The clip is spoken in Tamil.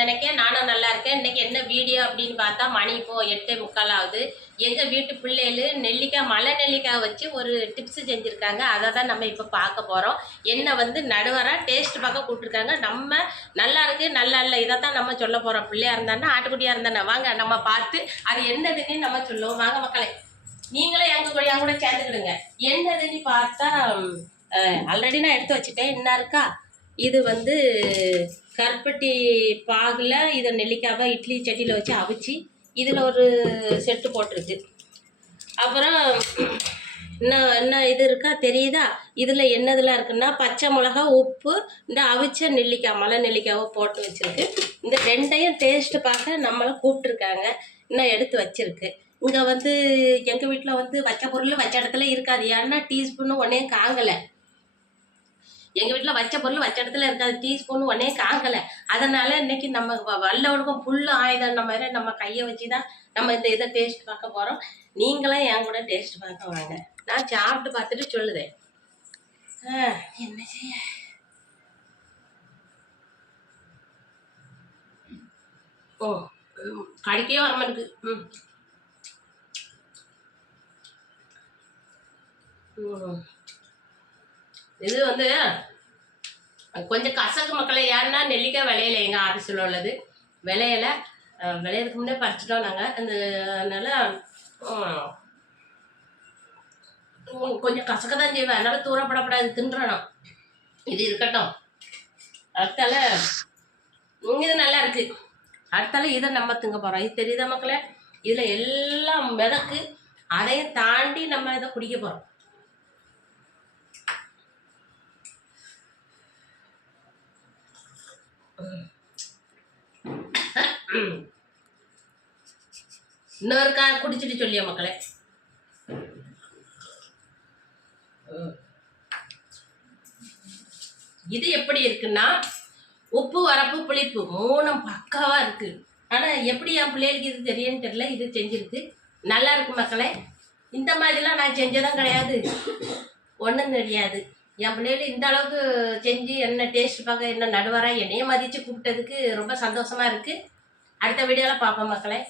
நினைக்க நானும் நல்லா இருக்கேன். இன்னைக்கு என்ன வீடியோ அப்படின்னு பார்த்தா மணி இப்போ எட்டே முக்கால் ஆகுது. எங்கள் வீட்டு பிள்ளைகள் நெல்லிக்காய் மலை நெல்லிக்காய் வச்சு ஒரு டிப்ஸ் செஞ்சுருக்காங்க. அதை தான் நம்ம இப்போ பார்க்க போகிறோம் என்ன வந்து நடுவராக டேஸ்ட் பார்க்க கூப்பிட்ருக்காங்க நம்ம நல்லா இருக்கு நல்லா இல்லை இதை தான் நம்ம சொல்ல போகிறோம் பிள்ளையாக இருந்தானா ஆட்டுக்குட்டியாக இருந்தானே வாங்க நம்ம பார்த்து அது என்னதுன்னு நம்ம சொல்லுவோம். வாங்க மக்களே நீங்களே எங்கள் கூட என் கூட சேர்ந்துக்கிடுங்க. என்னதுன்னு பார்த்தா ஆல்ரெடி நான் எடுத்து வச்சுட்டேன். என்ன இருக்கா? இது வந்து கருப்பட்டி பாகில் இதை நெல்லிக்காவை இட்லி சட்டியில் வச்சு அவிச்சு இதில் ஒரு செட்டு போட்டிருக்கு. அப்புறம் இன்னும் என்ன இது இருக்கா தெரியுதா? இதில் என்னதெல்லாம் இருக்குன்னா பச்சை மிளகா உப்பு இந்த அவிச்ச நெல்லிக்காய் மலை நெல்லிக்காவை போட்டு வச்சுருக்கு. இந்த ரெண்டையும் டேஸ்ட்டு பார்க்க நம்மளை கூப்பிட்ருக்காங்க இன்னும் எடுத்து வச்சுருக்கு. இங்கே வந்து எங்கள் வீட்டில் வந்து வச்ச பொருள் வச்ச இடத்துல இருக்காது. ஏன்னா டீஸ்பூனும் ஒன்றே காங்கலை. எங்கள் வீட்டில் வச்ச பொருள் வச்ச இடத்துல இருக்காது. டீஸ்பூன் ஒன்னே காங்கலை. அதனால இன்னைக்கு நம்ம வல்லவனுக்கும் புல்லு ஆயுதம் மாதிரி நம்ம கையை வச்சு தான் நம்ம இந்த இதை டேஸ்ட் பார்க்க போகிறோம் நீங்களும் என் கூட டேஸ்ட் பார்க்க வாங்க. நான் சாப்பிட்டு பார்த்துட்டு சொல்லுதேன். ஆ, என்ன செய்ய? ஓ ம், கடிக்கவே வர மாட்டேங்குது. ம். ம் இது வந்து கொஞ்சம் கசக்கு மக்களை ஏன்னா நெல்லிக்காய் விளையல எங்கள் ஆஃபீஸில் உள்ளது. விளையல. அஹ், விளையறதுக்கு முன்னே பறிச்சிட்டோம் நாங்கள் அந்த அதனால கொஞ்சம் கசக்க தான் செய்வேன். அதனால தூரப்படப்படாது தின்றணும். இது இருக்கட்டும். அடுத்தால இது நல்லா இருக்கு. அடுத்தால இதை நம்ம திங்க போகிறோம் இது தெரியுதா மக்களே? இதில் எல்லாம் மிதக்கு. அதையும் தாண்டி நம்ம இதை குடிக்க போகிறோம் இன்னொரு கா குடிச்சிட்டு சொல்லிய மக்களே? ம். இது எப்படி இருக்குன்னா உப்பு வரப்பு புளிப்பு மூணும் பக்காவா இருக்கு. ஆனா எப்படி என் பிள்ளைகளுக்கு இது தெரியும்னு தெரியல இது செஞ்சிருக்கு. நல்லா இருக்கு மக்களே. இந்த மாதிரிலாம் நான் செஞ்சதும் கிடையாது. ஒன்றும் தெரியாது. என் பிள்ளைகள் இந்த அளவுக்கு செஞ்சு என்ன டேஸ்ட் பார்க்க என்ன நடுவராக என்னையே மதித்து கூப்பிட்டதுக்கு ரொம்ப சந்தோஷமா இருக்குது அடுத்த வீடியோவில் பார்ப்போம் மக்களே.